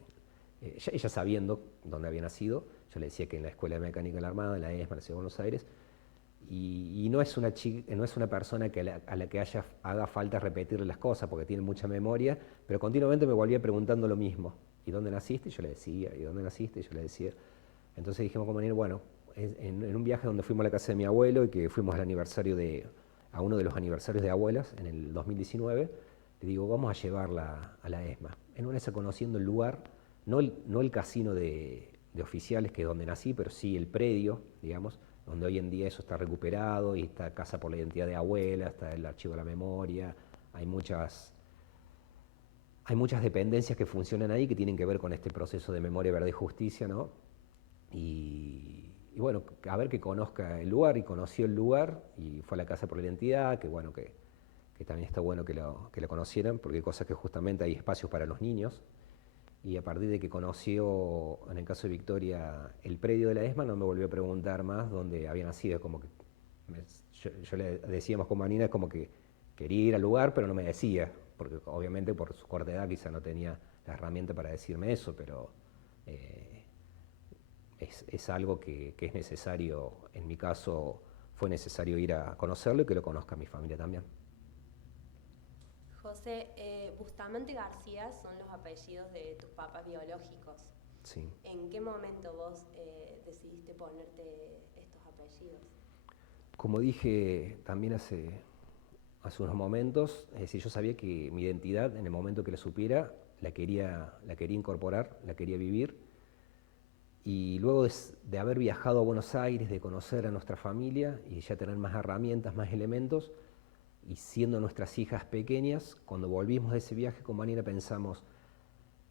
ella sabiendo dónde había nacido, yo le decía que en la Escuela de Mecánica de la Armada, en la ESMA, en la Ciudad de Buenos Aires, y no es una persona a la que haga falta repetirle las cosas, porque tiene mucha memoria, pero continuamente me volvía preguntando lo mismo. ¿Y dónde naciste? Y yo le decía. ¿Y dónde naciste? Y yo le decía. Entonces dijimos con Vanina, bueno, en un viaje donde fuimos a la casa de mi abuelo y que fuimos a uno de los aniversarios de abuelas en el 2019, le digo, vamos a llevarla a la ESMA. En una vez conociendo el lugar, no el casino de oficiales, que es donde nací, pero sí el predio, digamos, donde hoy en día eso está recuperado y está Casa por la Identidad de Abuela, está el Archivo de la Memoria, hay muchas dependencias que funcionan ahí que tienen que ver con este proceso de memoria, verdad y justicia, ¿no? Y bueno, a ver que conozca el lugar, y conoció el lugar, y fue a la Casa por la Identidad, que bueno, que también está bueno que lo conocieran, porque hay cosas que justamente hay espacios para los niños. Y a partir de que conoció, en el caso de Victoria, el predio de la ESMA, no me volvió a preguntar más dónde había nacido. Como que yo le decíamos con Manina, es como que quería ir al lugar, pero no me decía, porque obviamente por su corta edad quizá no tenía la herramienta para decirme eso, pero es algo que es necesario. En mi caso fue necesario ir a conocerlo y que lo conozca mi familia también. José, Bustamante García son los apellidos de tus papás biológicos. Sí. ¿En qué momento vos decidiste ponerte estos apellidos? Como dije también hace unos momentos, es decir, yo sabía que mi identidad, en el momento que la supiera, la quería incorporar, la quería vivir. Y luego de haber viajado a Buenos Aires, de conocer a nuestra familia y ya tener más herramientas, más elementos, y siendo nuestras hijas pequeñas, cuando volvimos de ese viaje con Vanina pensamos,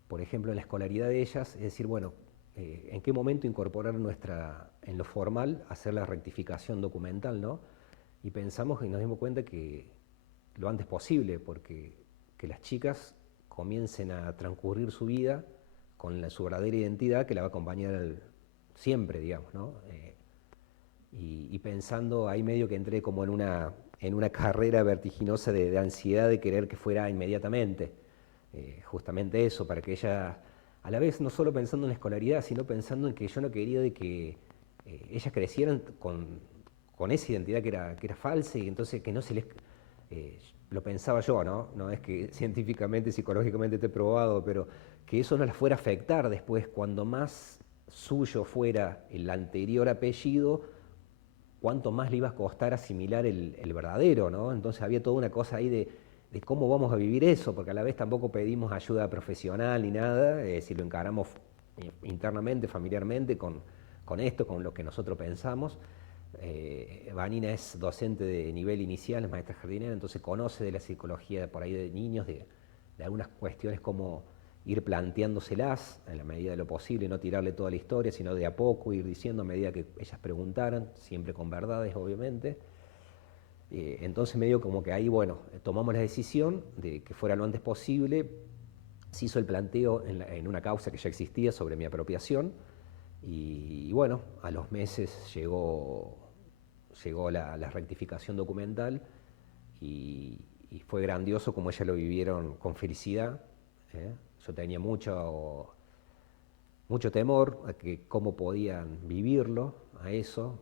por ejemplo, en la escolaridad de ellas, es decir, bueno, ¿en qué momento incorporar en lo formal, hacer la rectificación documental, ¿no? Y pensamos y nos dimos cuenta que lo antes posible, porque que las chicas comiencen a transcurrir su vida con su verdadera identidad, que la va a acompañar siempre, digamos, ¿no? Y pensando, ahí medio que entré como en una carrera vertiginosa de ansiedad de querer que fuera inmediatamente. Justamente eso, para que ella, a la vez no solo pensando en la escolaridad, sino pensando en que yo no quería de que ellas crecieran con esa identidad que era falsa, y entonces que no se les... lo pensaba yo, ¿no? No es que científicamente, psicológicamente esté probado, pero que eso no las fuera a afectar después, cuando más suyo fuera el anterior apellido, cuánto más le iba a costar asimilar el verdadero, ¿no? Entonces había toda una cosa ahí de cómo vamos a vivir eso, porque a la vez tampoco pedimos ayuda profesional ni nada, si lo encaramos internamente, familiarmente, con esto, con lo que nosotros pensamos. Vanina es docente de nivel inicial, es maestra jardinera, entonces conoce de la psicología por ahí de niños, de algunas cuestiones como ir planteándoselas en la medida de lo posible, no tirarle toda la historia, sino de a poco ir diciendo a medida que ellas preguntaran, siempre con verdades, obviamente. Entonces medio como que ahí, bueno, tomamos la decisión de que fuera lo antes posible. Se hizo el planteo en una causa que ya existía sobre mi apropiación, y bueno, a los meses llegó la rectificación documental, y y fue grandioso como ellas lo vivieron con felicidad. Yo tenía mucho temor a que cómo podían vivirlo, a eso.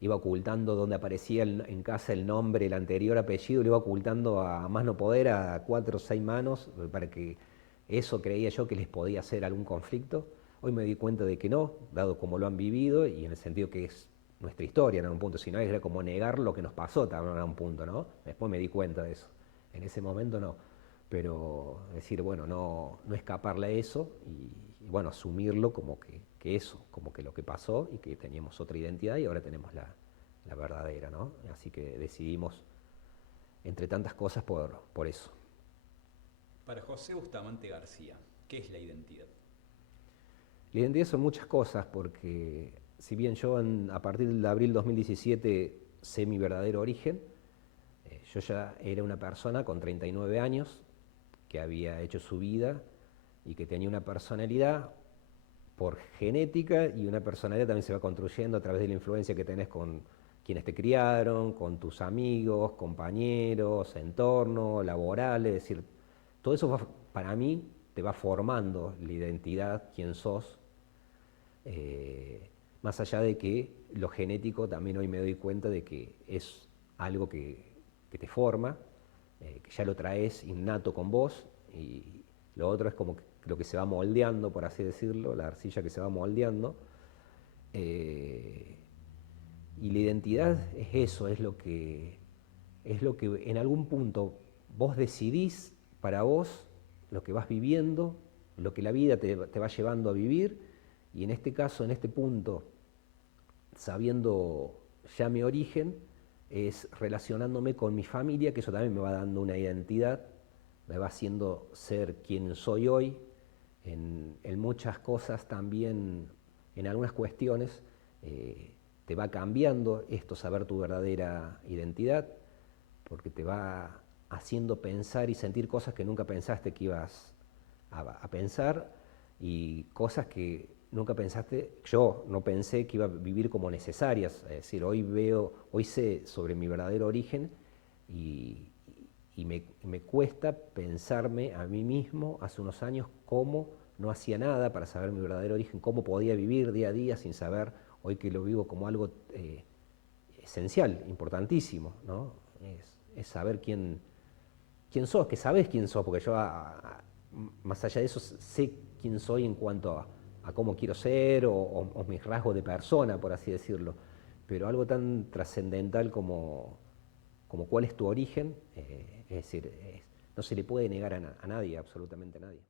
Iba ocultando donde aparecía en casa el nombre, el anterior apellido, lo iba ocultando a más no poder, a 4 o 6 manos, para que eso creía yo que les podía hacer algún conflicto. Hoy me di cuenta de que no, dado como lo han vivido y en el sentido que es nuestra historia en un punto, si no era como negar lo que nos pasó también en un punto, ¿no? Después me di cuenta de eso, en ese momento no, pero decir, bueno, no escaparle a eso y bueno, asumirlo como que eso, como que lo que pasó y que teníamos otra identidad y ahora tenemos la verdadera, ¿no? Así que decidimos, entre tantas cosas, por eso. Para José Bustamante García, ¿qué es la identidad? La identidad son muchas cosas, porque si bien yo a partir de abril 2017 sé mi verdadero origen, yo ya era una persona con 39 años que había hecho su vida y que tenía una personalidad por genética, y una personalidad también se va construyendo a través de la influencia que tenés con quienes te criaron, con tus amigos, compañeros, entorno, laboral, es decir, todo eso para mí te va formando la identidad, quién sos, más allá de que lo genético también hoy me doy cuenta de que es algo que te forma, que ya lo traes innato con vos, y lo otro es como lo que se va moldeando, por así decirlo, la arcilla que se va moldeando. Y la identidad es eso, es lo que en algún punto vos decidís para vos, lo que vas viviendo, lo que la vida te va llevando a vivir, y en este caso, en este punto, sabiendo ya mi origen, es relacionándome con mi familia, que eso también me va dando una identidad, me va haciendo ser quien soy hoy, en muchas cosas también, en algunas cuestiones, te va cambiando esto, saber tu verdadera identidad, porque te va haciendo pensar y sentir cosas que nunca pensaste que ibas a pensar, y cosas que nunca pensaste, yo no pensé que iba a vivir como necesarias. Es decir, hoy sé sobre mi verdadero origen y me cuesta pensarme a mí mismo hace unos años cómo no hacía nada para saber mi verdadero origen, cómo podía vivir día a día sin saber, hoy que lo vivo como algo esencial, importantísimo, ¿no? Es saber quién sos, que sabés quién sos, porque yo más allá de eso sé quién soy en cuanto a cómo quiero ser o mis rasgos de persona, por así decirlo, pero algo tan trascendental como cuál es tu origen, es decir, no se le puede negar a nadie, absolutamente a nadie.